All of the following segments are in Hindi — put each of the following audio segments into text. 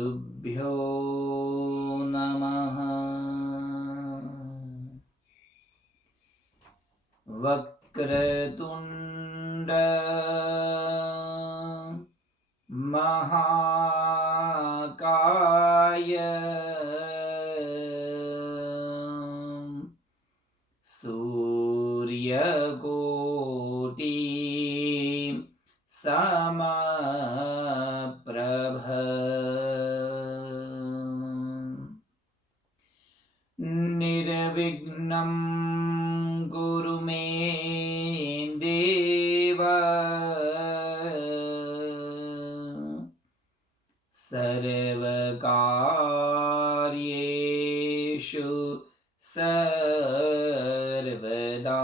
गुरुभ्यो नमः। वक्रतुण्ड महाकाय सूर्यकोटि समप्रभ निर्विघ्नं कुरु मे देव सर्वकार्येषु सर्वदा।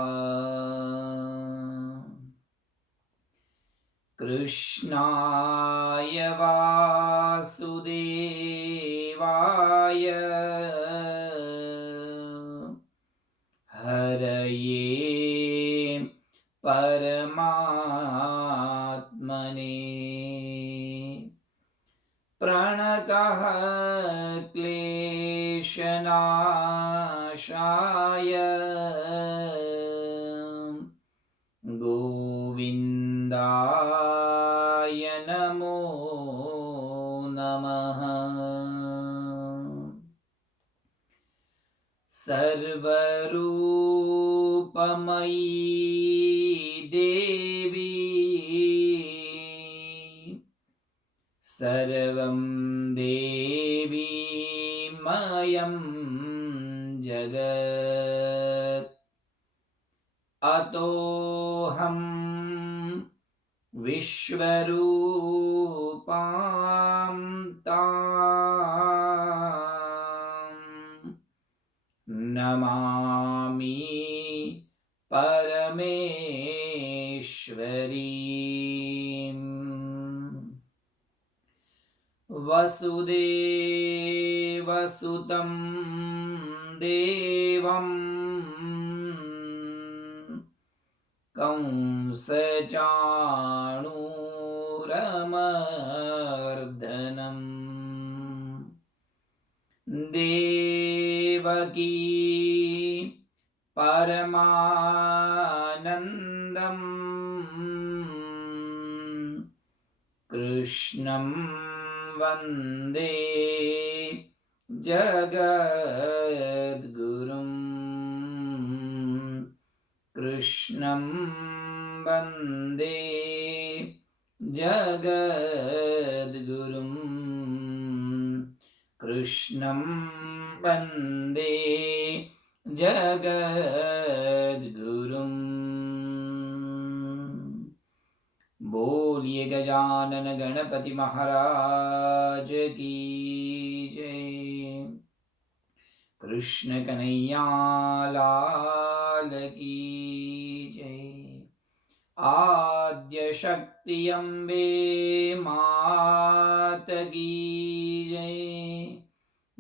कृष्णाय वासुदेवाय हरये परमात्मने प्रणतः क्लेशनाशाय गोविन्दाय नमो नमः। सर्वरूपमयी देवी सर्वं देवीमयं जगत् अतोऽहं विश्वरूपां तां नमामि परमेश्वरीम्। वसुदेवसुतं देवं कंसचाणूरमर्दनम् देवकी परमानन्दम् कृष्णं वन्दे जगद्गुरुम्। कृष्णं वन्दे जगद्गुरुम्। कृष्णं वन्दे जगद्गुरुम्। बोलिए गजानन गणपति महाराज की जय। कृष्ण कन्हैया लाल की जय। आद्य शक्ति अम्बे मात की जय।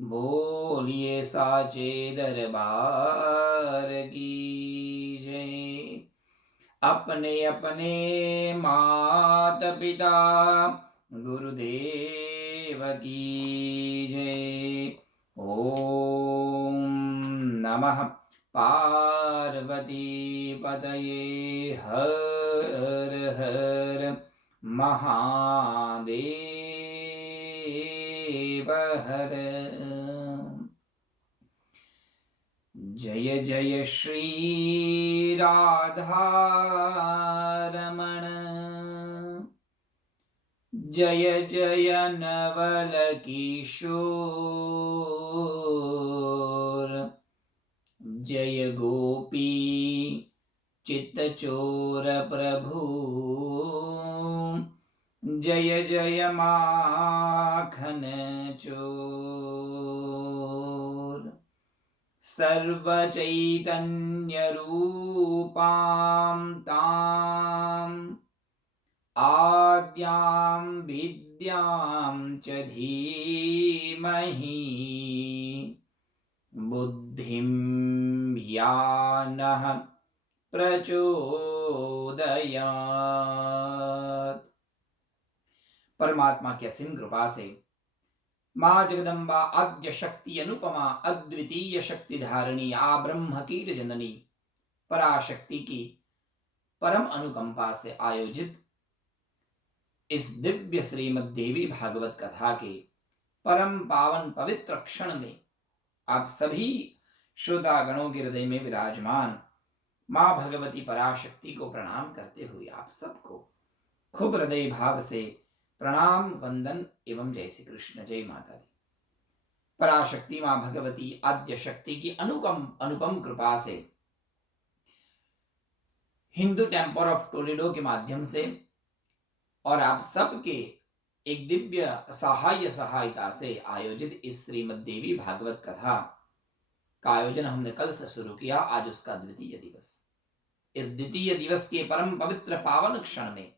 बोलिए साचे दरबार की जय। अपने अपने मात पिता गुरुदेव की जय। ओम नमः पार्वती पतये हर हर महादेव हर। जय जय श्री राधा रमण जय जय नवल किशोर जय गोपी चित्तचोर प्रभु जय जय माखन चोर। सर्वचैतन्यरूपां तां आद्यां विद्यां च धीमहि बुद्धिं यानः प्रचोदयात्। परमात्मा की असीम कृपा से माँ जगदम्बा आद्य शक्ति अनुपमा अद्वितीय शक्ति धारिणी आ ब्रह्म कीट जननी पराशक्ति की परम अनुकंपा से आयोजित इस दिव्य श्रीमद् देवी भागवत कथा के परम पावन पवित्र क्षण में आप सभी श्रोतागणों के हृदय में विराजमान मां भगवती पराशक्ति को प्रणाम करते हुए आप सबको खूब हृदय भाव से प्रणाम वंदन एवं जय श्री कृष्ण, जय माता दी। पराशक्ति मां भगवती आद्य शक्ति की अनुपम कृपा से हिंदू टेम्पल ऑफ टोलेडो के माध्यम से और आप सबके एक दिव्य सहायता से आयोजित इस श्रीमद् देवी भागवत कथा का आयोजन हमने कल से शुरू किया। आज उसका द्वितीय दिवस। इस द्वितीय दिवस के परम पवित्र पावन क्षण में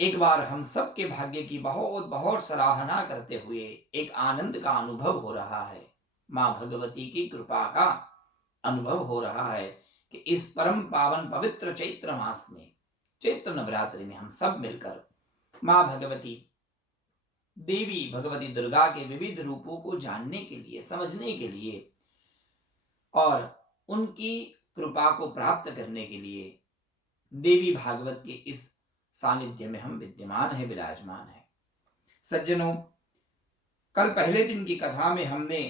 एक बार हम सबके भाग्य की बहुत बहुत सराहना करते हुए एक आनंद का अनुभव हो रहा है, मां भगवती की कृपा का अनुभव हो रहा है कि इस परम पावन पवित्र चैत्र मास में, चैत्र नवरात्रि में हम सब मिलकर मां भगवती देवी भगवती दुर्गा के विविध रूपों को जानने के लिए, समझने के लिए और उनकी कृपा को प्राप्त करने के लिए देवी भागवत के इस सानिध्य में हम विद्यमान है, विराजमान है। सज्जनों, कल पहले दिन की कथा में हमने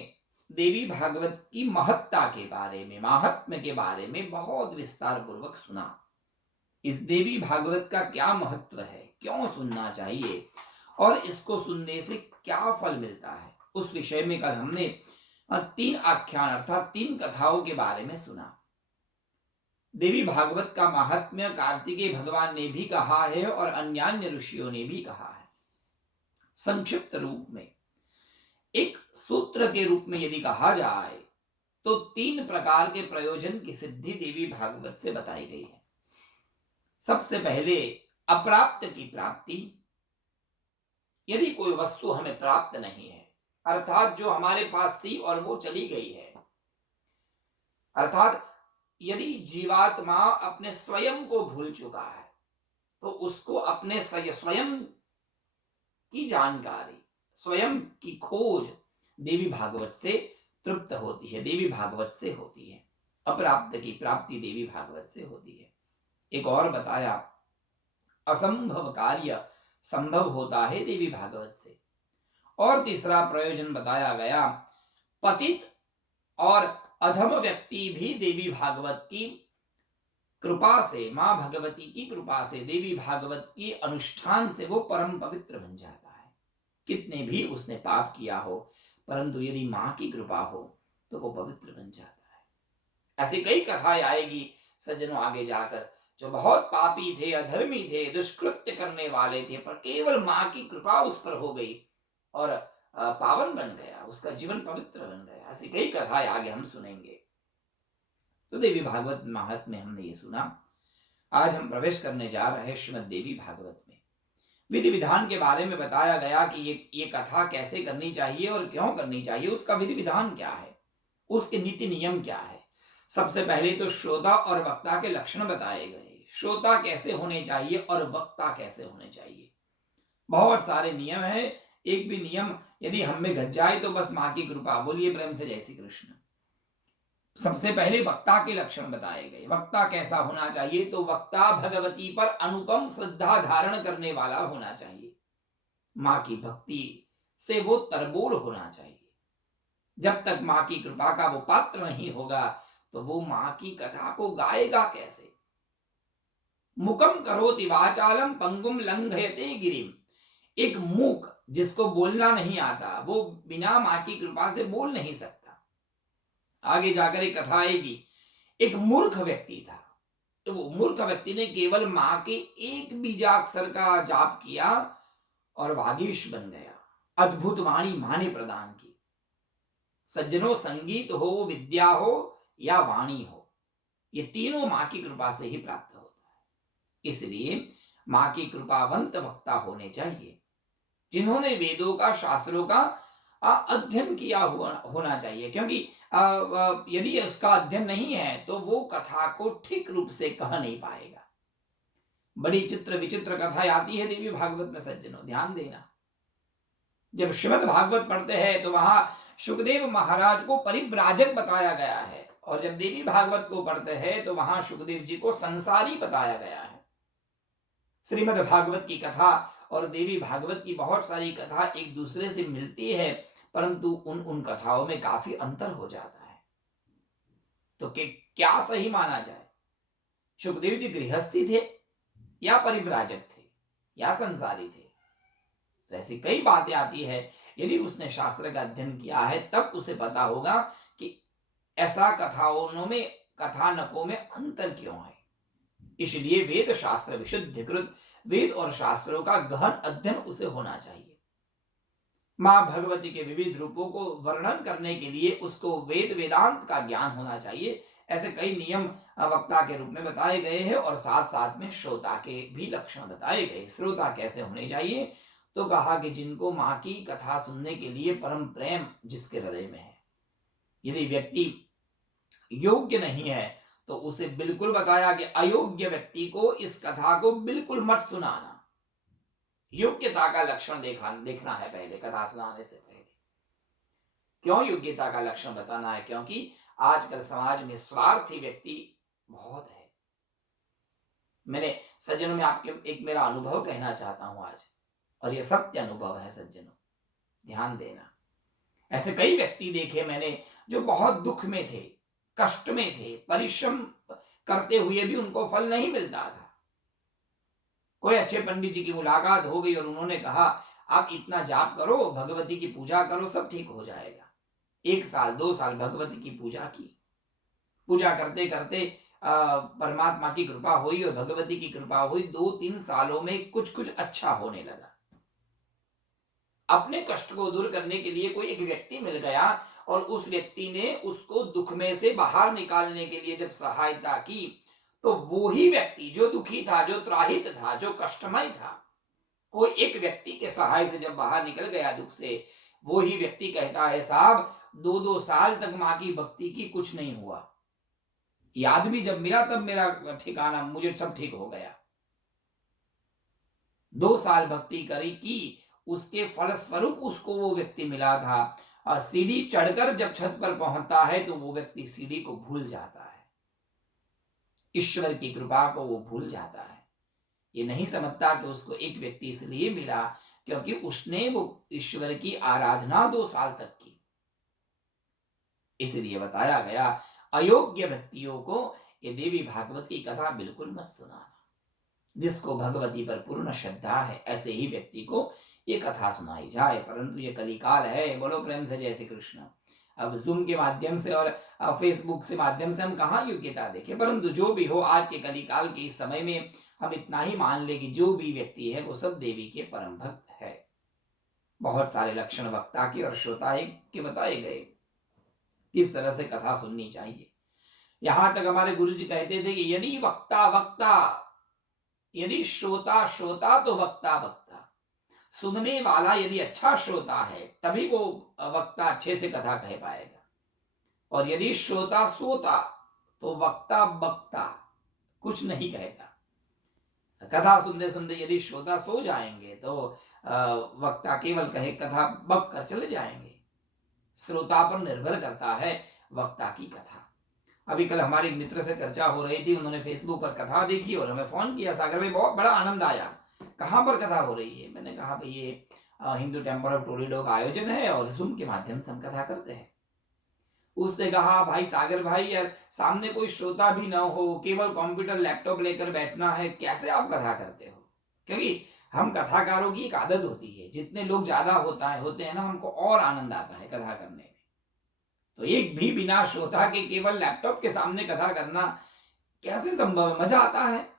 देवी भागवत की महत्ता के बारे में, महात्म्य के बारे में बहुत विस्तार पूर्वक सुना। इस देवी भागवत का क्या महत्व है, क्यों सुनना चाहिए और इसको सुनने से क्या फल मिलता है, उस विषय में कल हमने 3 आख्यान अर्थात 3 कथाओं के बारे में सुना। देवी भागवत का महात्म्य कार्तिकेय भगवान ने भी कहा है और अन्यान्य ऋषियों ने भी कहा है। संक्षिप्त रूप में एक सूत्र के रूप में यदि कहा जाए तो 3 प्रकार के प्रयोजन की सिद्धि देवी भागवत से बताई गई है। सबसे पहले अप्राप्त की प्राप्ति। यदि कोई वस्तु हमें प्राप्त नहीं है, अर्थात जो हमारे पास थी और वो चली गई है, अर्थात यदि जीवात्मा अपने स्वयं को भूल चुका है तो उसको अपने स्वयं की जानकारी, स्वयं की खोज देवी भागवत से तृप्त होती है, देवी भागवत से होती है। अप्राप्त की प्राप्ति देवी भागवत से होती है। एक और बताया, असंभव कार्य संभव होता है देवी भागवत से। और तीसरा प्रयोजन बताया गया, पतित और अधम व्यक्ति भी देवी भागवत की कृपा से, मां भगवती की कृपा से, देवी भागवत की अनुष्ठान से वो परम पवित्र बन जाता है। कितने भी उसने पाप किया हो, परंतु यदि मां की कृपा हो तो वो पवित्र बन जाता है। ऐसी कई कथाएं आएगी सज्जनों आगे जाकर, जो बहुत पापी थे, अधर्मी थे, दुष्कृत्य करने वाले थे, पर केवल मां की कृपा उस पर हो गई और पावन बन गया, उसका जीवन पवित्र बन गया। ऐसी कई कथाएं आगे हम सुनेंगे। तो देवी भागवत महात्म्य में हमने ये सुना। आज हम प्रवेश करने जा रहे हैं श्रीमद् देवी भागवत में। विधि विधान के बारे में बताया गया कि ये कथा कैसे करनी चाहिए और क्यों करनी चाहिए, उसका विधि विधान क्या है, उसके नीति नियम क्या है। सबसे पहले तो श्रोता और वक्ता के लक्षण बताए गए। श्रोता कैसे होने चाहिए और वक्ता कैसे होने चाहिए। बहुत सारे नियम है, एक भी नियम यदि हम में घट जाए तो बस मां की कृपा। बोलिए प्रेम से जय श्री कृष्ण। सबसे पहले वक्ता के लक्षण बताए गए। वक्ता कैसा होना चाहिए, तो वक्ता भगवती पर अनुपम श्रद्धा धारण करने वाला होना चाहिए। मां की भक्ति से वो तरबोल होना चाहिए। जब तक मां की कृपा का वो पात्र नहीं होगा तो वो मां की कथा को गाएगा कैसे। मुकम करोति वाचालम पंगुम लंघयते गिरिम। एक मूक जिसको बोलना नहीं आता, वो बिना मां की कृपा से बोल नहीं सकता। आगे जाकर एक कथा आएगी, एक मूर्ख व्यक्ति था, तो वो मूर्ख व्यक्ति ने केवल मां के एक बीजाक्षर का जाप किया और वागीश बन गया। अद्भुत वाणी मां ने प्रदान की। सज्जनों, संगीत हो, विद्या हो या वाणी हो, ये तीनों मां की कृपा से ही प्राप्त होता है। इसलिए मां की कृपावंत वक्ता होने चाहिए, जिन्होंने वेदों का, शास्त्रों का अध्ययन किया हुआ होना चाहिए। क्योंकि यदि उसका अध्ययन नहीं है तो वो कथा को ठीक रूप से कह नहीं पाएगा। बड़ी चित्र विचित्र कथा आती है देवी भागवत में सज्जनों, ध्यान देना। जब श्रीमद् भागवत पढ़ते हैं तो वहां सुखदेव महाराज को परिव्राजक बताया गया है, और जब देवी भागवत को पढ़ते हैं तो वहां सुखदेव जी को संसारी बताया गया है। श्रीमद् भागवत की कथा और देवी भागवत की बहुत सारी कथा एक दूसरे से मिलती है, परंतु उन कथाओं में काफी अंतर हो जाता है। तो क्या सही माना जाए? सुखदेव जी गृहस्थी थे या परिव्राजक थे या संसारी थे? तो ऐसी कई बातें आती है। यदि उसने शास्त्र का अध्ययन किया है तब उसे पता होगा कि ऐसा कथानकों में अंतर क्यों है। इसलिए वेद शास्त्र विशुद्धिकृत वेद और शास्त्रों का गहन अध्ययन उसे होना चाहिए। मां भगवती के विविध रूपों को वर्णन करने के लिए उसको वेद वेदांत का ज्ञान होना चाहिए। ऐसे कई नियम वक्ता के रूप में बताए गए हैं, और साथ साथ में श्रोता के भी लक्षण बताए गए। श्रोता कैसे होने चाहिए? तो कहा कि जिनको मां की कथा सुनने के लिए परम प्रेम जिसके हृदय में है। यदि व्यक्ति योग्य नहीं है तो उसे बिल्कुल बताया कि अयोग्य व्यक्ति को इस कथा को बिल्कुल मत सुनाना। योग्यता का लक्षण देखना है पहले कथा सुनाने से पहले। क्यों योग्यता का लक्षण बताना है? क्योंकि आजकल समाज में स्वार्थी व्यक्ति बहुत है। मैंने सज्जनों में आपके एक मेरा अनुभव कहना चाहता हूं आज, और यह सत्य अनुभव है सज्जनों, ध्यान देना। ऐसे कई व्यक्ति देखे मैंने जो बहुत दुख में थे, कष्ट में थे, परिश्रम करते हुए भी उनको फल नहीं मिलता था। कोई अच्छे पंडित जी की मुलाकात हो गई और उन्होंने कहा आप इतना जाप करो, भगवती की पूजा करो, सब ठीक हो जाएगा। 1 साल 2 साल भगवती की पूजा की, पूजा करते करते परमात्मा की कृपा हुई और भगवती की कृपा हुई। 2-3 सालों में कुछ अच्छा होने लगा। अपने कष्ट को दूर करने के लिए कोई एक व्यक्ति मिल गया, और उस व्यक्ति ने उसको दुख में से बाहर निकालने के लिए जब सहायता की, तो वो ही व्यक्ति जो दुखी था, जो त्राहित था, जो कष्टमय था, कोई एक व्यक्ति के सहाय से जब बाहर निकल गया दुख से, वो ही व्यक्ति कहता है साहब 2-2 साल तक मां की भक्ति की, कुछ नहीं हुआ। याद भी जब मिला तब मेरा ठिकाना, मुझे सब ठीक हो गया। 2 साल भक्ति करी की, उसके फलस्वरूप उसको वो व्यक्ति मिला था। सीढ़ी चढ़कर जब छत पर पहुंचता है तो वो व्यक्ति सीढ़ी को भूल जाता है, ईश्वर की कृपा को वो भूल जाता है। ये नहीं समझता कि उसको एक व्यक्ति इसलिए मिला क्योंकि उसने वो ईश्वर की आराधना 2 साल तक की। इसलिए बताया गया अयोग्य व्यक्तियों को ये देवी भागवत की कथा बिल्कुल मत सुनाना। जिसको भगवती पर पूर्ण श्रद्धा है ऐसे ही व्यक्ति को ये कथा सुनाई जाए। परंतु ये कलिकाल है, बोलो प्रेम से जय श्री कृष्ण। अब जूम के माध्यम से और फेसबुक से माध्यम से हम कहाँ योग्यता देखें, परंतु जो भी हो आज के कलिकाल के इस समय में हम इतना ही मान ले कि जो भी व्यक्ति है वो सब देवी के परम भक्त है। बहुत सारे लक्षण वक्ता के और श्रोता के बताए गए, किस तरह से कथा सुननी चाहिए। यहां तक हमारे गुरु जी कहते थे कि यदि वक्ता वक्ता, यदि श्रोता श्रोता तो वक्ता वक्ता। सुनने वाला यदि अच्छा श्रोता है तभी वो वक्ता अच्छे से कथा कह पाएगा, और यदि श्रोता सोता तो वक्ता बक्ता कुछ नहीं कहता। कथा सुनते सुनते यदि श्रोता सो जाएंगे तो वक्ता केवल कहे कथा बक कर चले जाएंगे। श्रोता पर निर्भर करता है वक्ता की कथा। अभी कल हमारे मित्र से चर्चा हो रही थी, उन्होंने फेसबुक पर कथा देखी और हमें फोन किया, सागर में बहुत बड़ा आनंद आया, कहां पर कथा हो रही है? मैंने कहा भाई ये हिंदू टेम्पल ऑफ टोलेडो का आयोजन है और जूम के माध्यम से हम कथा करते हैं। उसने कहा भाई सागर भाई यार सामने कोई श्रोता भी ना हो, केवल कंप्यूटर लैपटॉप लेकर बैठना है, कैसे आप कथा करते हो? क्योंकि हम कथाकारों की एक आदत होती है, जितने लोग ज्यादा होते हैं ना, हमको और आनंद आता है कथा करने में। तो एक भी बिना श्रोता के केवल लैपटॉप के सामने कथा करना कैसे संभव है? मजा आता है।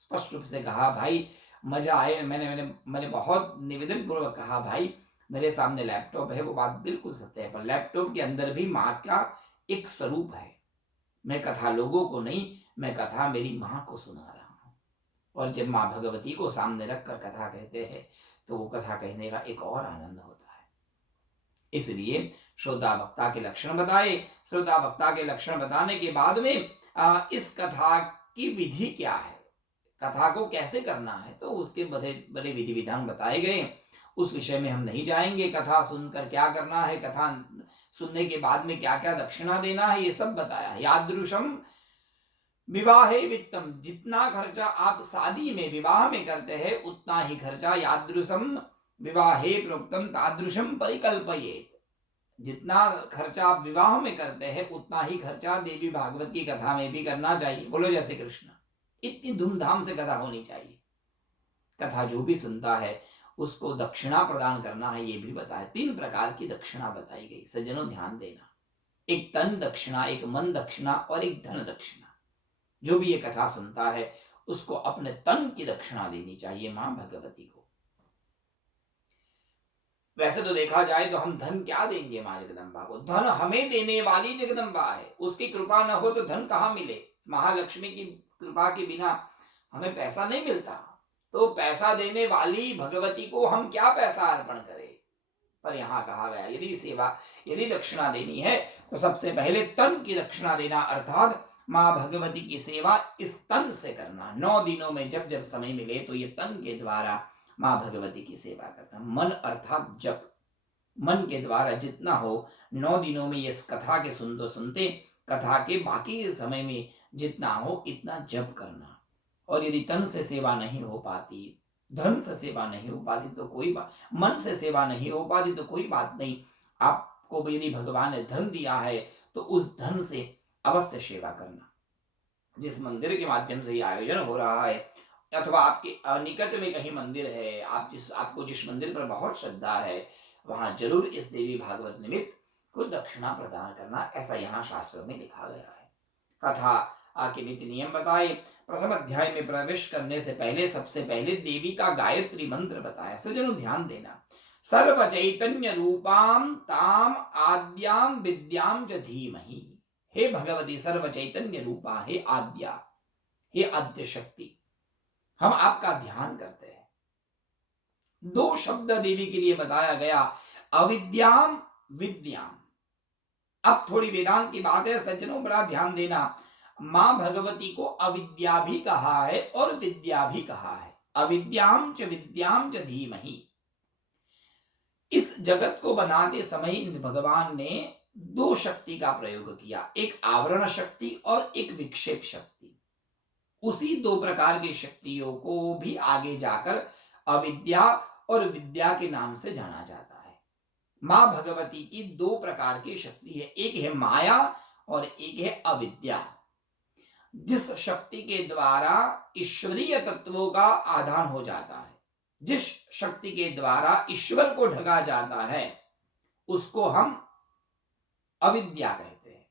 स्पष्ट रूप से कहा भाई मजा आए। मैंने बहुत निवेदन पूर्वक कहा भाई मेरे सामने लैपटॉप है, वो बात बिल्कुल सत्य है, पर लैपटॉप के अंदर भी माँ का एक स्वरूप है। मैं कथा लोगों को नहीं, मैं कथा मेरी माँ को सुना रहा हूँ। और जब माँ भगवती को सामने रखकर कथा कहते हैं तो वो कथा कहने का एक और आनंद होता है। इसलिए श्रोता वक्ता के लक्षण बताए। श्रोता वक्ता के लक्षण बताने के बाद में इस कथा की विधि क्या है, कथा को कैसे करना है, तो उसके बड़े विधि विधान बताए गए। उस विषय में हम नहीं जाएंगे। कथा सुनकर क्या करना है, कथा सुनने के बाद में क्या क्या दक्षिणा देना है, ये सब बताया है। यादृशम विवाहे वित्तम, जितना खर्चा आप शादी में विवाह में करते हैं उतना ही खर्चा यादृशम विवाहे प्रोक्तम तादृशम परिकल्पयेत, जितना खर्चा आप विवाह में करते हैं उतना ही खर्चा देवी भागवत की कथा में भी करना चाहिए। बोलो जय श्री कृष्ण। इतनी धूमधाम से कथा होनी चाहिए। कथा जो भी सुनता है उसको दक्षिणा प्रदान करना है, ये भी बताया। 3 प्रकार की दक्षिणा बताई गई। सज्जनों ध्यान देना, एक तन दक्षिणा, एक मन दक्षिणा और एक धन दक्षिणा। जो भी ये कथा सुनता है उसको अपने तन की दक्षिणा देनी चाहिए मां भगवती को। वैसे तो देखा जाए तो हम धन क्या देंगे मां जगदम्बा को? धन हमें देने वाली जगदम्बा है, उसकी कृपा न हो तो धन कहां मिले? महालक्ष्मी की कृपा के बिना हमें पैसा नहीं मिलता। तो पैसा देने वाली भगवती को हम क्या पैसा अर्पण करें? पर यहां कहा गया यदि दक्षिणा देनी है तो सबसे पहले तन की दक्षिणा देना, अर्थात मां भगवती की सेवा इस तन से करना। 9 दिनों में जब जब समय मिले तो ये तन के द्वारा मां भगवती की सेवा करना। मन अर्थात जप, मन के द्वारा जितना हो 9 दिनों में इस कथा के सुनते कथा के बाकी समय में जितना हो इतना जप करना। और यदि तन से सेवा नहीं हो पाती, धन से सेवा नहीं हो पाती तो कोई बात, मन से सेवा नहीं हो पाती तो कोई बात नहीं। आपको यदि भगवान ने धन दिया है तो उस धन से अवश्य सेवा करना। जिस मंदिर के माध्यम से ये आयोजन हो रहा है अथवा आपके निकट में कहीं मंदिर है, आपको जिस मंदिर पर बहुत श्रद्धा है, वहां जरूर इस देवी भागवत निमित्त को दक्षिणा प्रदान करना, ऐसा यहाँ शास्त्रों में लिखा गया है। कथा के नीति नियम बताए। प्रथम अध्याय में प्रवेश करने से पहले सबसे पहले देवी का गायत्री मंत्र बताया। सज्जनों ध्यान देना, सर्व चैतन्य रूपाम ताम आद्याम विद्याम च धीमहि। हे भगवती सर्व चैतन्य रूपा, हे आद्या, हे आद्य शक्ति, हम आपका ध्यान करते हैं। 2 शब्द देवी के लिए बताया गया, अविद्याम विद्याम। अब थोड़ी वेदांत की बात है सज्जनों, बड़ा ध्यान देना। मां भगवती को अविद्या भी कहा है और विद्या भी कहा है। अविद्याम च विद्याम च धीमहि। इस जगत को बनाते समय भगवान ने 2 शक्ति का प्रयोग किया, एक आवरण शक्ति और एक विक्षेप शक्ति। उसी 2 प्रकार की शक्तियों को भी आगे जाकर अविद्या और विद्या के नाम से जाना जाता है। मां भगवती की 2 प्रकार की शक्ति है, एक है माया और एक है अविद्या। जिस शक्ति के द्वारा ईश्वरीय तत्वों का आधान हो जाता है, जिस शक्ति के द्वारा ईश्वर को ढका जाता है, उसको हम अविद्या कहते हैं,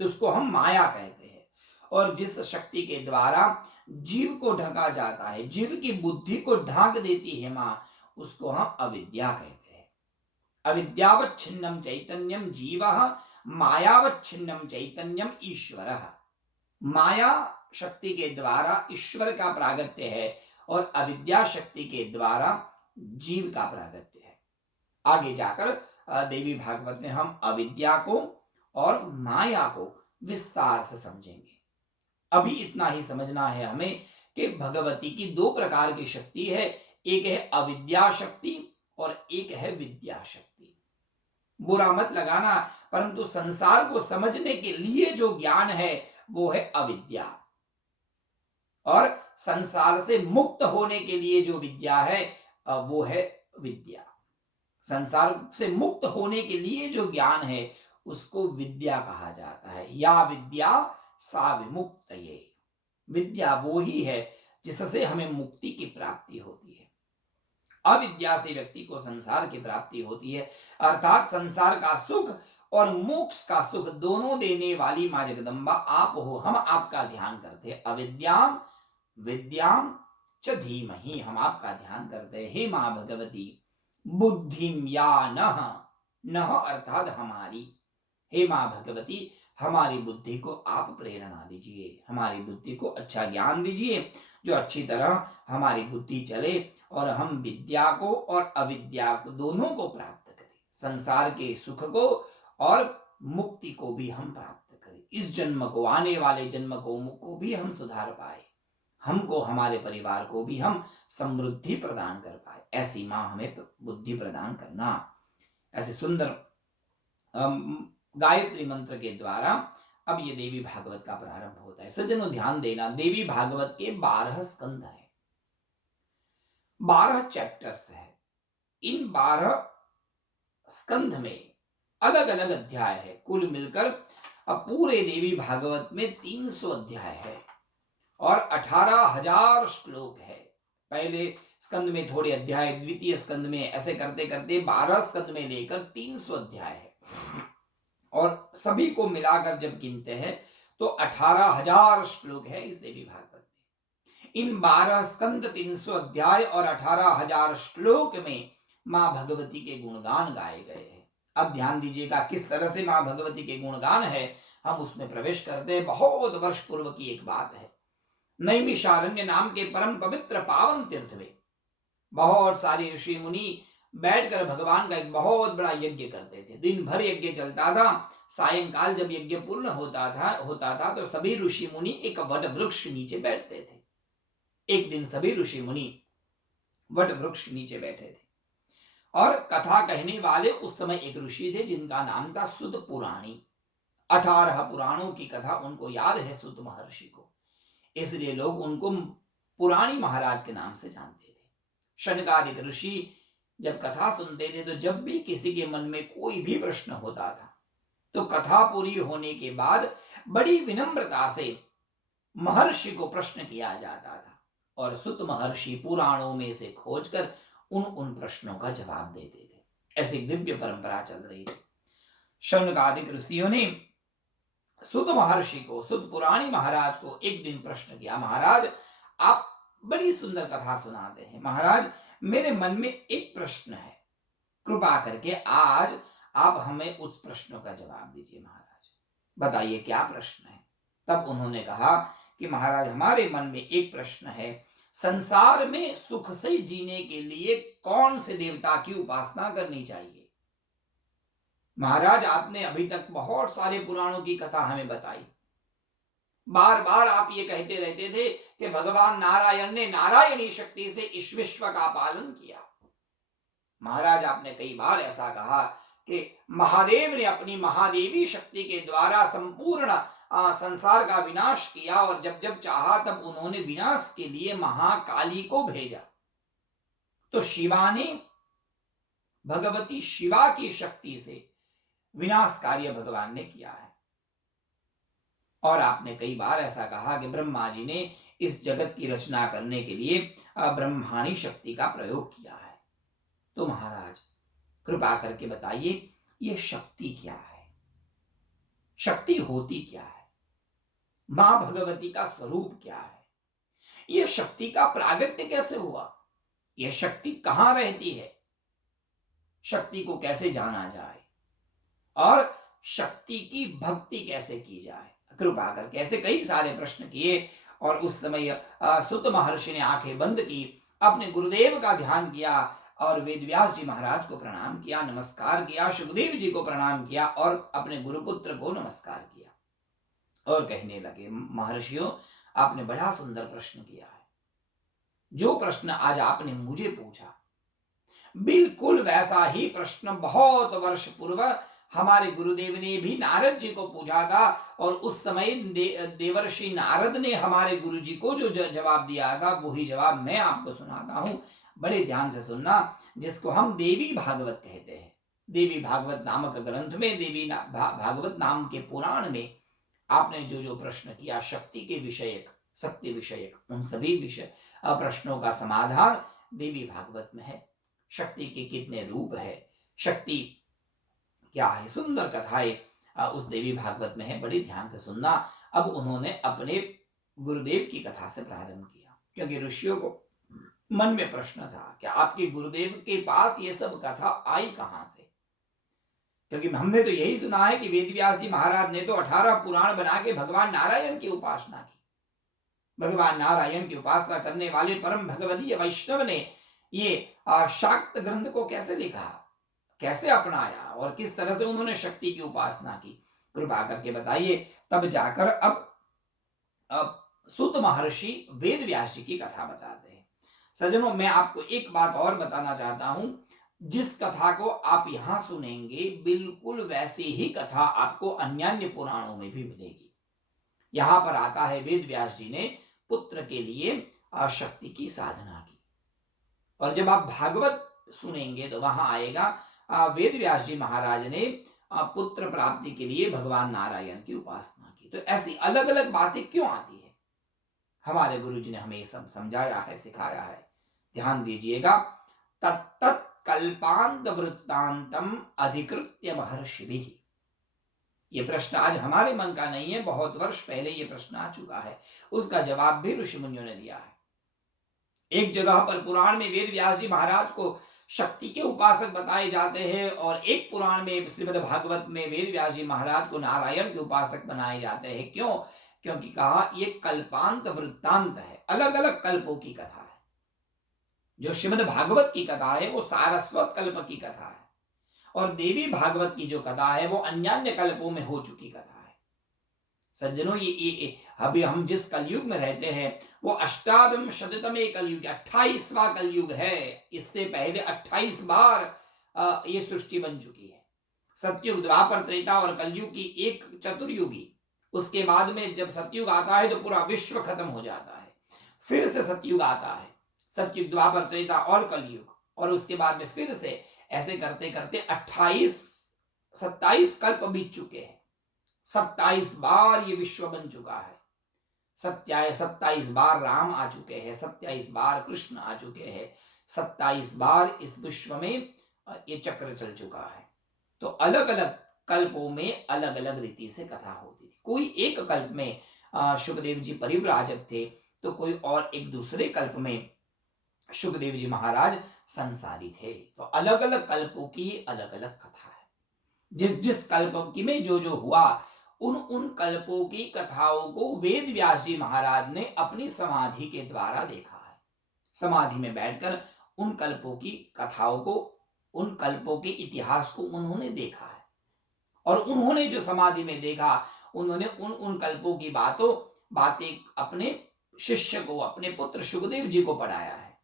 उसको हम माया कहते हैं। और जिस शक्ति के द्वारा जीव को ढका जाता है, जीव की बुद्धि को ढांक देती है मां, उसको हम अविद्या कहते हैं। अविद्यावच्छिन्नम चैतन्यम जीवः मायावच्छिन्नम चैतन्यम ईश्वरः। माया शक्ति के द्वारा ईश्वर का प्रागट्य है और अविद्या शक्ति के द्वारा जीव का प्रागट्य है। आगे जाकर देवी भागवत में हम अविद्या को और माया को विस्तार से समझेंगे। अभी इतना ही समझना है हमें कि भगवती की 2 प्रकार की शक्ति है, एक है अविद्या शक्ति और एक है विद्या शक्ति। बुरा मत लगाना, परंतु संसार को समझने के लिए जो ज्ञान है वो है अविद्या, और संसार से मुक्त होने के लिए जो विद्या है वो है विद्या। संसार से मुक्त होने के लिए जो ज्ञान है उसको विद्या कहा जाता है। या विद्या सा विमुक्तये। विद्या वो ही है जिससे हमें मुक्ति की प्राप्ति होती है। अविद्या से व्यक्ति को संसार की प्राप्ति होती है, अर्थात संसार का सुख और मोक्ष का सुख दोनों देने वाली मां जगदम्बा आप हो। हम आपका ध्यान करते हैं। अविद्याम विद्याम च धीमहि, हम आपका ध्यान करते हैं। हे मां भगवती, बुद्धिम या नह अर्थात हमारी, हे मां भगवती हमारी बुद्धि को आप प्रेरणा दीजिए, हमारी बुद्धि को अच्छा ज्ञान दीजिए, जो अच्छी तरह हमारी बुद्धि चले और हम विद्या को और अविद्या को दोनों को प्राप्त करें। संसार के सुख को और मुक्ति को भी हम प्राप्त करें। इस जन्म को, आने वाले जन्म को भी हम सुधार पाए। हमको, हमारे परिवार को भी हम समृद्धि प्रदान कर पाए। ऐसी माँ हमें बुद्धि प्रदान करना। ऐसे सुंदर गायत्री मंत्र के द्वारा अब ये देवी भागवत का प्रारंभ होता है। सज्जनों ध्यान देना, देवी भागवत के 12 स्कंध है, 12 चैप्टर्स है। इन 12 स्कंध में अलग अलग अध्याय है। कुल मिलकर अब पूरे देवी भागवत में 300 अध्याय है और 18,000 श्लोक है। पहले स्कंद में थोड़े अध्याय, द्वितीय स्कंद में, ऐसे करते करते 12 स्कंद में लेकर 300 अध्याय है और सभी को मिलाकर जब गिनते हैं तो 18,000 श्लोक है इस देवी भागवत में। इन 12 स्कंद, 300 अध्याय और 18,000 श्लोक में मां भगवती के गुणगान गाए गए हैं। अब ध्यान दीजिएगा किस तरह से मां भगवती के गुणगान है, हम उसमें प्रवेश करते हैं। बहुत वर्ष पूर्व की एक बात है। नैमिषारण्य नाम के परम पवित्र पावन तीर्थ में बहुत सारे ऋषि मुनि बैठकर भगवान का एक बहुत बड़ा यज्ञ करते थे। दिन भर यज्ञ चलता था। सायंकाल जब यज्ञ पूर्ण होता था तो सभी ऋषि मुनि एक वट वृक्ष नीचे बैठते थे। एक दिन सभी ऋषि मुनि वट वृक्ष नीचे बैठे थे और कथा कहने वाले उस समय एक ऋषि थे जिनका नाम था सुत पुराणी। 18 पुराणों की कथा उनको याद है, सुत महर्षि को, इसलिए लोग उनको पुराणी महाराज के नाम से जानते थे। शनकादिक ऋषि जब कथा सुनते थे तो जब भी किसी के मन में कोई भी प्रश्न होता था तो कथा पूरी होने के बाद बड़ी विनम्रता से महर्षि को प्रश्न किया जाता था और सुत महर्षि पुराणों में से खोजकर उन प्रश्नों का जवाब देते थे। ऐसी दिव्य परंपरा चल रही थी। शनकादिक ऋषियों ने सुत महर्षि को, सुत पुराणी महाराज को एक दिन प्रश्न किया, महाराज आप बड़ी सुंदर कथा सुनाते हैं, महाराज मेरे मन में एक प्रश्न है, कृपा करके आज आप हमें उस प्रश्न का जवाब दीजिए। महाराज बताइए क्या प्रश्न है। तब उन्होंने कहा कि महाराज हमारे मन में एक प्रश्न है, संसार में सुख से जीने के लिए कौन से देवता की उपासना करनी चाहिए। महाराज आपने अभी तक बहुत सारे पुराणों की कथा हमें बताई, बार बार आप ये कहते रहते थे कि भगवान नारायण ने नारायणी शक्ति से इस विश्व का पालन किया। महाराज आपने कई बार ऐसा कहा कि महादेव ने अपनी महादेवी शक्ति के द्वारा संपूर्ण संसार का विनाश किया और जब जब चाहा तब उन्होंने विनाश के लिए महाकाली को भेजा। तो शिवा ने, भगवती शिवा की शक्ति से विनाश कार्य भगवान ने किया है। और आपने कई बार ऐसा कहा कि ब्रह्मा जी ने इस जगत की रचना करने के लिए ब्रह्माणी शक्ति का प्रयोग किया है। तो महाराज कृपा करके बताइए ये शक्ति क्या है, शक्ति होती क्या है, मां भगवती का स्वरूप क्या है, यह शक्ति का प्रागट्य कैसे हुआ, यह शक्ति कहां रहती है, शक्ति को कैसे जाना जाए और शक्ति की भक्ति कैसे की जाए। कृपा करके ऐसे कई सारे प्रश्न किए और उस समय सुत महर्षि ने आंखें बंद की, अपने गुरुदेव का ध्यान किया और वेदव्यास जी महाराज को प्रणाम किया, नमस्कार किया, सुखदेव जी को प्रणाम किया और अपने गुरुपुत्र को नमस्कार किया और कहने लगे, महर्षियों आपने बड़ा सुंदर प्रश्न किया है। जो प्रश्न आज आपने मुझे पूछा बिल्कुल वैसा ही प्रश्न बहुत वर्ष पूर्व हमारे गुरुदेव ने भी नारद जी को पूछा था और उस समय देवर्षि नारद ने हमारे गुरु जी को जो जवाब दिया था वही जवाब मैं आपको सुनाता हूं। बड़े ध्यान से सुनना, जिसको हम देवी भागवत कहते हैं। देवी भागवत नामक ग्रंथ में, देवी भागवत नाम के पुराण में आपने जो जो प्रश्न किया शक्ति के विषयक, सत्य विषयक, उन सभी विषय प्रश्नों का समाधान देवी भागवत में है। शक्ति के कितने रूप है, शक्ति क्या है, सुंदर कथाएं उस देवी भागवत में है। बड़ी ध्यान से सुनना। अब उन्होंने अपने गुरुदेव की कथा से प्रारंभ किया क्योंकि ऋषियों को मन में प्रश्न था कि आपके गुरुदेव के पास ये सब कथा आई कहां से, क्योंकि हमने तो यही सुना है कि वेदव्यास जी महाराज ने तो 18 पुराण बना के भगवान नारायण की उपासना की। भगवान नारायण की उपासना करने वाले परम भगवदीय वैष्णव ने ये शाक्त ग्रंथ को कैसे लिखा, कैसे अपनाया और किस तरह से उन्होंने शक्ति की उपासना की, कृपा करके बताइए। तब जाकर अब सूत महर्षि वेद व्यास जी की कथा बताते हैं। सज्जनों, मैं आपको एक बात और बताना चाहता हूं, जिस कथा को आप यहां सुनेंगे बिल्कुल वैसी ही कथा आपको अन्यान्य पुराणों में भी मिलेगी। यहां पर आता है वेद व्यास जी ने पुत्र के लिए शक्ति की साधना की, और जब आप भागवत सुनेंगे तो वहां आएगा वेद व्यास जी महाराज ने पुत्र प्राप्ति के लिए भगवान नारायण की उपासना की। तो ऐसी अलग अलग बातें क्यों आती है? हमारे गुरु जी ने हमें सब समझाया है, सिखाया है। ध्यान दीजिएगा। तत्त कल्पांत वृत्तांतम अधिकृत्य महर्षिभिः। ये प्रश्न आज हमारे मन का नहीं है, बहुत वर्ष पहले ये प्रश्न आ चुका है। उसका जवाब भी ऋषि मुनियों ने दिया है। एक जगह पर पुराण में वेद व्यास जी महाराज को शक्ति के उपासक बताए जाते हैं, और एक पुराण में श्रीमद् भागवत में वेद व्यास जी महाराज को नारायण के उपासक बनाए जाते हैं। क्यों? क्योंकि कहा ये कल्पांत वृत्तांत है, अलग अलग कल्पों की कथा है। जो श्रीमद् भागवत की कथा है वो सारस्वत कल्प की कथा है, और देवी भागवत की जो कथा है वो अन्यान्य कल्पों में हो चुकी कथा है। सज्जनों, ये अभी हम जिस कलयुग में रहते हैं वो अष्टाविंशतितमे कलयुग, 28वां कलयुग है। इससे पहले 28 बार ये सृष्टि बन चुकी है। सतयुग, द्वापर, त्रेता और कलयुग की एक चतुर्युगी। उसके बाद में जब सतयुग आता है तो पूरा विश्व खत्म हो जाता है। फिर से सतयुग आता है, सतयुग, द्वापर, त्रेता और कलयुग, और उसके बाद में फिर से ऐसे करते करते 27 कल्प बीत चुके हैं। 27 बार ये विश्व बन चुका है। 27 बार राम आ चुके हैं, 27 बार कृष्ण आ चुके हैं, 27 बार इस विश्व में ये चक्र चल चुका है। तो अलग अलग कल्पों में अलग अलग रीति से कथा होती थी। कोई एक कल्प में शुकदेव जी परिव्राजक थे, तो कोई और एक दूसरे कल्प में शुकदेव जी महाराज संसारी थे। तो अलग अलग कल्पों की अलग अलग कथा है। जिस जिस कल्प की में जो जो हुआ, उन उन कल्पों की कथाओं को वेद व्यास जी महाराज ने अपनी समाधि के द्वारा देखा है। समाधि में बैठकर उन कल्पों की कथाओं को, उन कल्पों के इतिहास को उन्होंने देखा है, और उन्होंने जो समाधि में देखा, उन्होंने उन उन कल्पों की बातें अपने शिष्य को, अपने पुत्र शुकदेव जी को पढ़ाया है।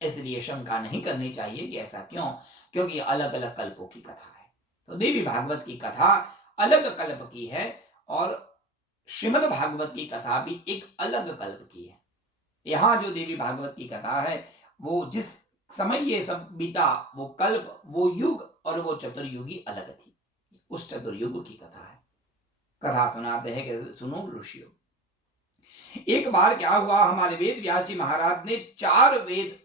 इसलिए शंका नहीं करनी चाहिए कि ऐसा क्यों, क्योंकि अलग अलग कल्पों की कथा है। तो देवी भागवत की कथा अलग कल्प की है, और श्रीमद् भागवत की कथा भी एक अलग कल्प की है। यहां जो देवी भागवत की कथा है वो जिस समय ये सब बीता, वो कल्प, वो युग और वो चतुर्युगी अलग थी। उस चतुर्युग की कथा है। कथा सुनाते हैं कि सुनो ऋषियों। एक बार क्या हुआ, हमारे वेद व्यास जी महाराज ने 4 वेद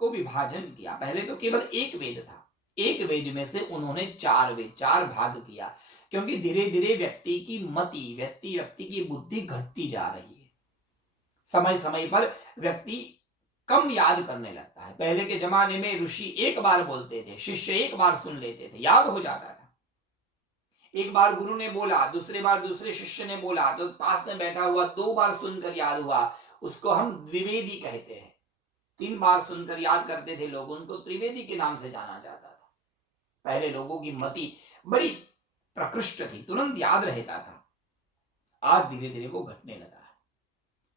को विभाजन किया। पहले तो केवल एक वेद था, एक वेद में से उन्होंने 4 वेद, 4 भाग किया, क्योंकि धीरे धीरे व्यक्ति की मति, व्यक्ति की बुद्धि घटती जा रही है। समय समय पर व्यक्ति कम याद करने लगता है। पहले के जमाने में ऋषि एक बार बोलते थे, शिष्य एक बार सुन लेते थे, याद हो जाता था। एक बार गुरु ने बोला, दूसरे बार दूसरे शिष्य ने बोला, तो पास में बैठा हुआ 2 बार सुनकर याद हुआ, उसको हम द्विवेदी कहते हैं। 3 बार सुनकर याद करते थे लोग, उनको त्रिवेदी के नाम से जाना जाता था। पहले लोगों की मति बड़ी प्रकृष्ट थी, तुरंत याद रहता था। आज धीरे धीरे वो घटने लगा है।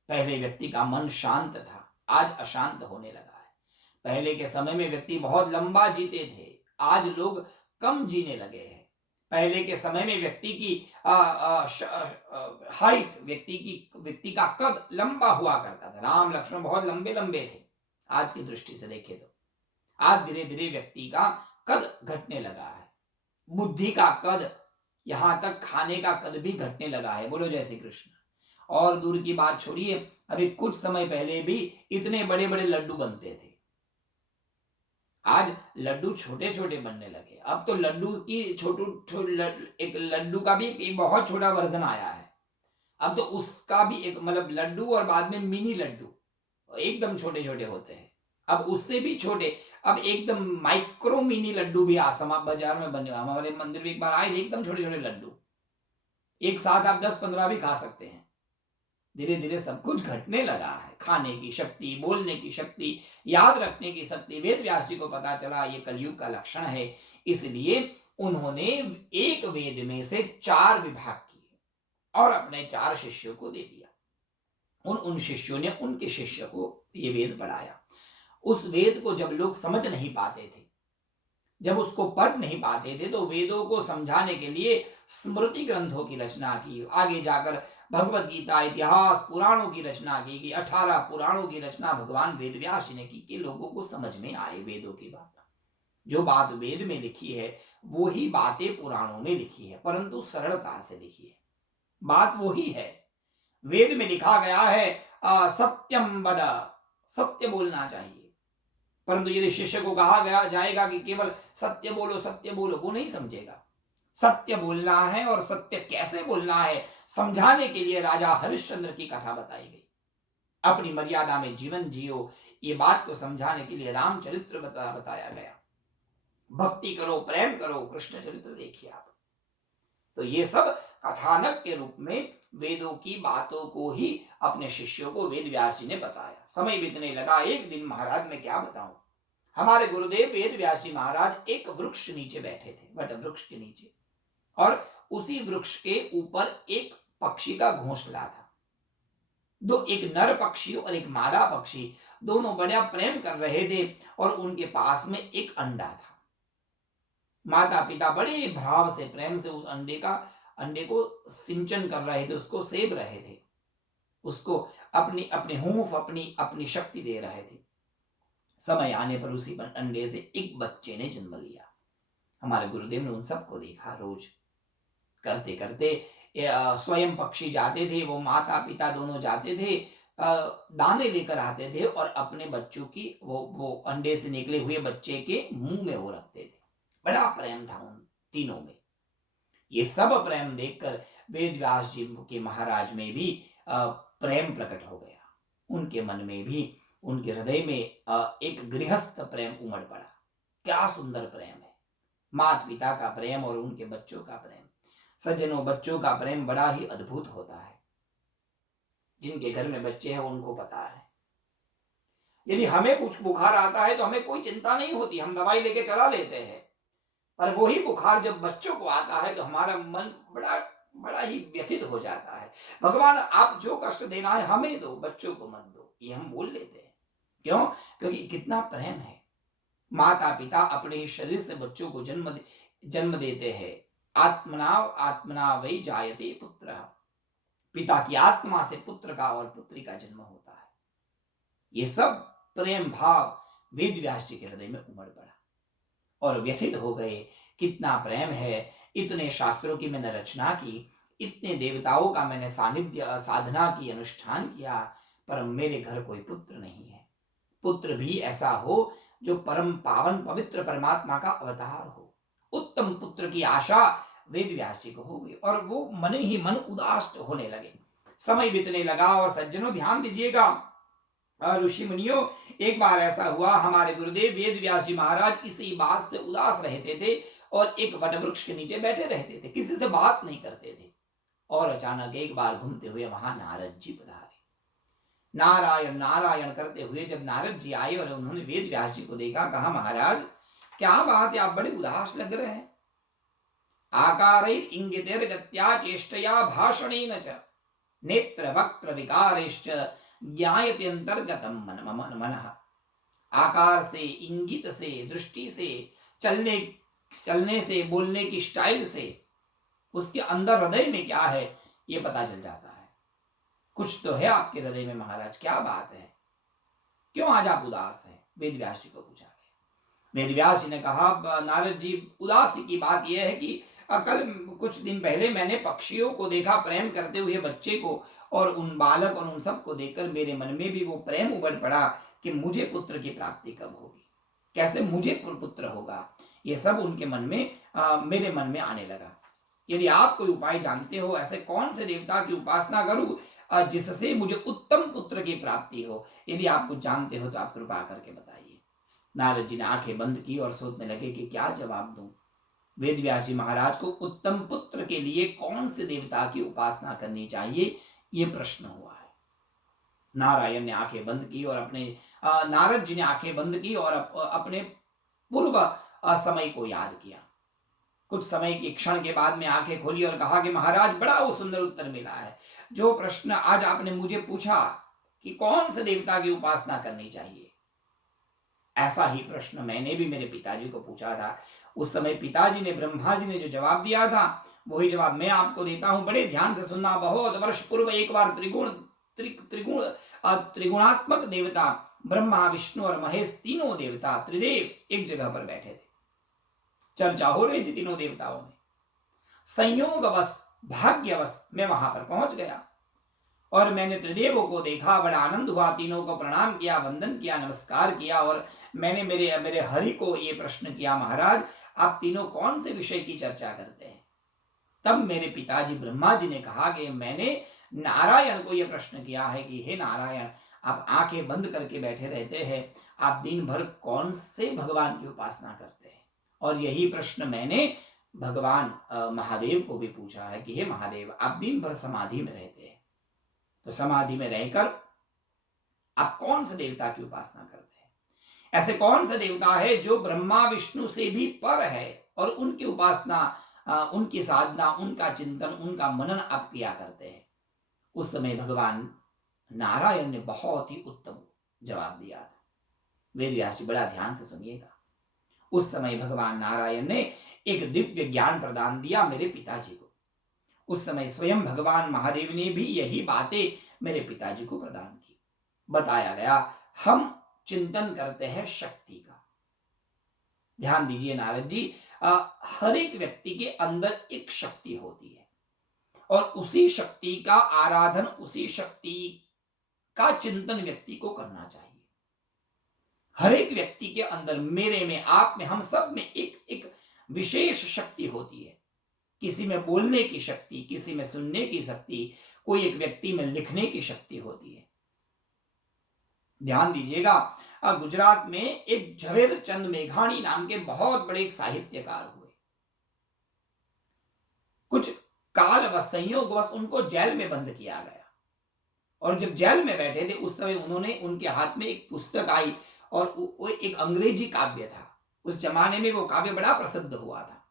पहले व्यक्ति का मन शांत था, आज अशांत होने लगा है। पहले के समय में व्यक्ति बहुत लंबा जीते थे, आज लोग कम जीने लगे हैं। पहले के समय में व्यक्ति की हाइट, व्यक्ति का कद लंबा हुआ करता था। राम लक्ष्मण बहुत लंबे लंबे थे। आज की दृष्टि से देखें तो आज धीरे धीरे व्यक्ति का कद घटने लगा है। बुद्धि का कद, यहां तक खाने का कद भी घटने लगा है। बोलो जय श्री कृष्ण। और दूर की बात छोड़िए, अभी कुछ समय पहले भी इतने बड़े बड़े लड्डू बनते थे, आज लड्डू छोटे छोटे बनने लगे। अब तो लड्डू की एक लड्डू का भी एक बहुत छोटा वर्जन आया है। अब तो उसका भी एक, मतलब लड्डू और बाद में मिनी लड्डू, एकदम छोटे छोटे होते हैं। अब उससे भी छोटे, अब एकदम माइक्रो मिनी लड्डू भी आसमा बाजार में बने। हमारे मंदिर में एक बार आए थे, एकदम छोटे छोटे लड्डू, एक साथ आप 10-15 भी खा सकते हैं। धीरे धीरे सब कुछ घटने लगा है। खाने की शक्ति, बोलने की शक्ति, याद रखने की शक्ति, वेद व्यास जी को पता चला ये कलयुग का लक्षण है। इसलिए उन्होंने एक वेद में से 4 विभाग किए और अपने 4 शिष्यों को दे दिया। उन शिष्यों ने उनके शिष्य को ये वेद पढ़ाया। उस वेद को जब लोग समझ नहीं पाते थे, जब उसको पढ़ नहीं पाते थे, तो वेदों को समझाने के लिए स्मृति ग्रंथों की रचना की। आगे जाकर भगवत गीता, इतिहास, पुराणों की रचना की कि 18 पुराणों की रचना भगवान वेद व्यास ने की कि लोगों को समझ में आए वेदों की बात। जो बात वेद में लिखी है वो ही बातें पुराणों में लिखी है, परंतु सरलता से लिखी है। बात वही है। वेद में लिखा गया है सत्यम वद, सत्य बोलना चाहिए, परंतु यदि शिष्य को कहा गया जाएगा कि केवल सत्य बोलो, वो नहीं समझेगा। सत्य बोलना है, और सत्य कैसे बोलना है समझाने के लिए राजा हरिश्चंद्र की कथा बताई गई। अपनी मर्यादा में जीवन जियो, ये बात को समझाने के लिए रामचरित्र बताया गया। भक्ति करो, प्रेम करो, कृष्ण चरित्र देखिए आप। तो ये सब कथानक के रूप में वेदों की बातों को ही अपने शिष्यों को वेद व्यास जी ने बताया। समय बीतने लगा। एक दिन महाराज मैं क्या बताऊं, हमारे गुरुदेव वेद व्यास जी महाराज एक वृक्ष नीचे बैठे थे, वट वृक्ष के नीचे, और उसी वृक्ष के ऊपर एक पक्षी का घोंसला था। एक नर पक्षी और एक मादा पक्षी, दोनों बड़ा प्रेम कर रहे थे, और उनके पास में एक अंडा था। माता पिता बड़े भाव से, प्रेम से उस अंडे को सिंचन कर रहे थे, उसको सेब रहे थे, उसको अपनी हूंफ, अपनी शक्ति दे रहे थे। समय आने पर उसी अंडे से एक बच्चे ने जन्म लिया। हमारे गुरुदेव ने उन सबको देखा। रोज करते करते स्वयं पक्षी जाते थे, वो माता पिता दोनों जाते थे, दाने लेकर आते थे, और अपने बच्चों की वो अंडे से निकले हुए बच्चे के मुंह में वो रखते थे। बड़ा प्रेम था उन तीनों में। ये सब प्रेम देखकर वेद व्यास जी के महाराज में भी प्रेम प्रकट हो गया। उनके मन में भी, उनके हृदय में एक गृहस्थ प्रेम उमड़ पड़ा। क्या सुंदर प्रेम है, माता पिता का प्रेम और उनके बच्चों का प्रेम। सज्जनों, बच्चों का प्रेम बड़ा ही अद्भुत होता है। जिनके घर में बच्चे हैं उनको पता है। यदि हमें कुछ बुखार आता है तो हमें कोई चिंता नहीं होती, हम दवाई लेके चला लेते हैं, पर वही बुखार जब बच्चों को आता है तो हमारा मन बड़ा ही व्यथित हो जाता है। भगवान, आप जो कष्ट देना है हमें दो, बच्चों को मत दो, ये हम बोल लेते हैं। क्यों? क्योंकि कितना प्रेम है। माता पिता अपने शरीर से बच्चों को जन्म देते हैं। आत्मना वही जायते पुत्र, पिता की आत्मा से पुत्र का और पुत्री का जन्म होता है। ये सब प्रेम भाव वेद व्यास जी के हृदय में उमड़ पड़ा और व्यथित हो गए। कितना प्रेम है, इतने शास्त्रों की मैंने रचना की, इतने देवताओं का मैंने सानिध्य साधना की, अनुष्ठान किया, पर मेरे घर कोई पुत्र नहीं है। पुत्र भी ऐसा हो जो परम पावन पवित्र परमात्मा का अवतार हो। उत्तम पुत्र की आशा वेद व्यास जी को हो गई, और वो मन ही मन उदास होने लगे। समय बीतने लगा। और सज्जनों ध्यान दीजिएगा, ऋषि मुनियों, एक बार ऐसा हुआ, हमारे गुरुदेव वेद व्यास जी महाराज इसी बात से उदास रहते थे और एक वटवृक्ष के नीचे बैठे रहते थे, किसी से बात नहीं करते थे। और अचानक एक बार घूमते हुए वहां नारद जी पधारे। नारायण नारायण करते हुए जब नारद जी आए और उन्होंने वेद व्यास जी को देखा, कहा, महाराज क्या बात है, आप बड़े उदास लग रहे हैं। आकारैर इंगितैर्गत्या चेष्टया भाषणेन च नेत्र वक्त्र विकारेश्च ज्ञायते अंतर्गतम मनः। आकार से, इंगित से, दृष्टि से, चलने से, बोलने की स्टाइल से उसके अंदर हृदय में क्या है ये पता चल जाता है। कुछ तो है आपके हृदय में महाराज, क्या बात है, क्यों आज आप उदास हैं? वेद व्यास जी को पूछा गया। वेद व्यास जी ने कहा, नारद जी, उदासी की बात यह है कि कल कुछ दिन पहले मैंने पक्षियों को देखा प्रेम करते हुए बच्चे को, और उन बालक और उन सबको देखकर मेरे मन में भी वो प्रेम उमड़ पड़ा कि मुझे पुत्र की प्राप्ति कब होगी, कैसे मुझे पुत्र होगा, ये सब उनके मन में मेरे मन में आने लगा। यदि आप कोई उपाय जानते हो, ऐसे कौन से देवता की उपासना करूं जिससे मुझे उत्तम पुत्र की प्राप्ति हो, यदि आप कुछ जानते हो तो आप कृपा करके बताइए। नारद जी ने आंखें बंद की और सोचने लगे कि क्या जवाब दूं। वेद व्यास जी महाराज को उत्तम पुत्र के लिए कौन से देवता की उपासना करनी चाहिए, ये प्रश्न हुआ है। नारायण ने आंखें बंद की और नारद जी ने आंखें बंद की और अपने पूर्व समय को याद किया। कुछ समय के क्षण के बाद में आंखें खोली और कहा कि महाराज, बड़ा वो सुंदर उत्तर मिला है। जो प्रश्न आज आपने मुझे पूछा कि कौन से देवता की उपासना करनी चाहिए। ऐसा ही प्रश्न मैंने भी मेरे पिताजी को पूछा था। उस समय पिताजी ने, ब्रह्मा जी ने जो जवाब दिया था, वही जवाब मैं आपको देता हूं। बड़े ध्यान से सुनना। बहुत वर्ष पूर्व एक बार त्रिगुणात्मक देवता ब्रह्मा, विष्णु और महेश, तीनों देवता त्रिदेव एक जगह पर बैठे थे। चर्चा हो रही थी तीनों देवताओं में। संयोगवश, भाग्यवश मैं वहां पर पहुंच गया और मैंने त्रिदेवों को देखा। बड़ा आनंद हुआ। तीनों को प्रणाम किया, वंदन किया, नमस्कार किया और मैंने मेरे हरि को ये प्रश्न किया, महाराज आप तीनों कौन से विषय की चर्चा करते हैं। तब मेरे पिताजी ब्रह्मा जी ने कहा कि मैंने नारायण को यह प्रश्न किया है कि हे नारायण, आप आंखें बंद करके बैठे रहते हैं, आप दिन भर कौन से भगवान की उपासना करते हैं। और यही प्रश्न मैंने भगवान महादेव को भी पूछा है कि हे महादेव, आप दिन भर समाधि में रहते हैं, तो समाधि में रहकर आप कौन से देवता की उपासना करते हैं। ऐसे कौन से देवता है जो ब्रह्मा विष्णु से भी पर है और उनकी उपासना, उनकी साधना, उनका चिंतन, उनका मनन आप किया करते हैं। उस समय भगवान नारायण ने बहुत ही उत्तम जवाब दिया था। वेदव्यास जी बड़ा ध्यान से सुनिएगा। उस समय भगवान नारायण ने एक दिव्य ज्ञान प्रदान दिया मेरे पिताजी को। उस समय स्वयं भगवान महादेव ने भी यही बातें मेरे पिताजी को प्रदान की। बताया गया, हम चिंतन करते हैं शक्ति का। ध्यान दीजिए नारद जी, हर एक व्यक्ति के अंदर एक शक्ति होती है और उसी शक्ति का आराधन, उसी शक्ति का चिंतन व्यक्ति को करना चाहिए। हर एक व्यक्ति के अंदर, मेरे में, आप में, हम सब में एक एक विशेष शक्ति होती है। किसी में बोलने की शक्ति, किसी में सुनने की शक्ति, कोई एक व्यक्ति में लिखने की शक्ति होती है। ध्यान दीजिएगा, गुजरात में एक झवेरचंद मेघाणी नाम के बहुत बड़े एक साहित्यकार हुए। कुछ कालवश, संयोगवश उनको जेल में बंद किया गया और जब जेल में बैठे थे उस समय उन्होंने, उनके हाथ में एक पुस्तक आई और वो एक अंग्रेजी काव्य था। उस जमाने में वो काव्य बड़ा प्रसिद्ध हुआ था।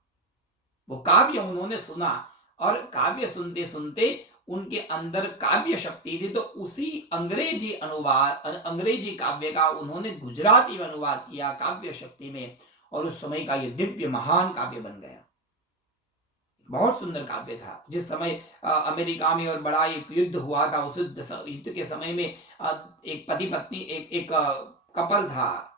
वो काव्य उन्होंने सुना और काव्य सुनते सुनते उनके अंदर काव्य शक्ति थी, तो उसी अंग्रेजी अनुवाद, अंग्रेजी काव्य का उन्होंने गुजराती में अनुवाद किया काव्य शक्ति में और उस समय का ये दिव्य महान काव्य बन गया। बहुत सुंदर काव्य था। जिस समय अमेरिका में और बड़ा एक युद्ध हुआ था, उस युद्ध के समय में एक पति पत्नी, एक कपल था,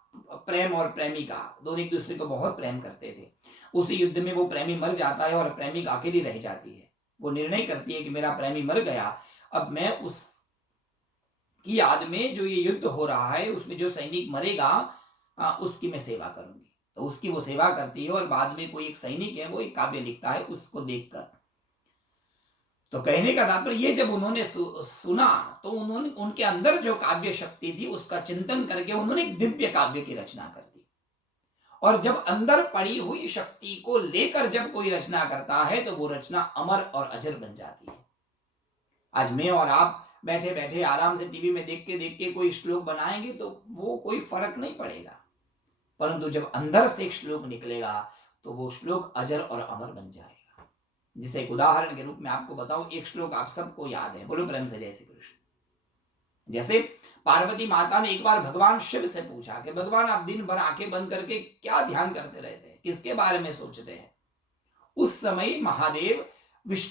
प्रेम और प्रेमिका, दोनों एक दूसरे को बहुत प्रेम करते थे। उसी युद्ध में वो प्रेमी मर जाता है और प्रेमिका अकेली रह जाती है। वो निर्णय करती है कि मेरा प्रेमी मर गया, अब मैं उस की याद में जो ये युद्ध हो रहा है उसमें जो सैनिक मरेगा उसकी मैं सेवा करूंगी। तो उसकी वो सेवा करती है और बाद में कोई एक सैनिक है वो एक काव्य लिखता है उसको देखकर। तो कहने का तात्पर्य ये, जब उन्होंने सुना तो उन्होंने, उनके अंदर जो काव्य शक्ति थी उसका चिंतन करके उन्होंने एक दिव्य काव्य की रचना कर दी। और जब अंदर पड़ी हुई शक्ति को लेकर जब कोई रचना करता है तो वो रचना अमर और अजर बन जाती है। आज मैं और आप बैठे बैठे आराम से टीवी में देख के कोई श्लोक बनाएंगे तो वो कोई फर्क नहीं पड़ेगा, परंतु जब अंदर से एक श्लोक निकलेगा तो वो श्लोक अजर और अमर बन जाएगा। जिसे एक उदाहरण के रूप में आपको बताऊं, एक श्लोक आप सबको याद है, बोलो प्रेम से जय श्री कृष्ण। जैसे पार्वती माता ने एक बार भगवान शिव से पूछा कि भगवान आप दिन भर आंखें बंद करके क्या ध्यान करते रहते हैं, किसके बारे में सोचते हैं। उस समय महादेव विष्णु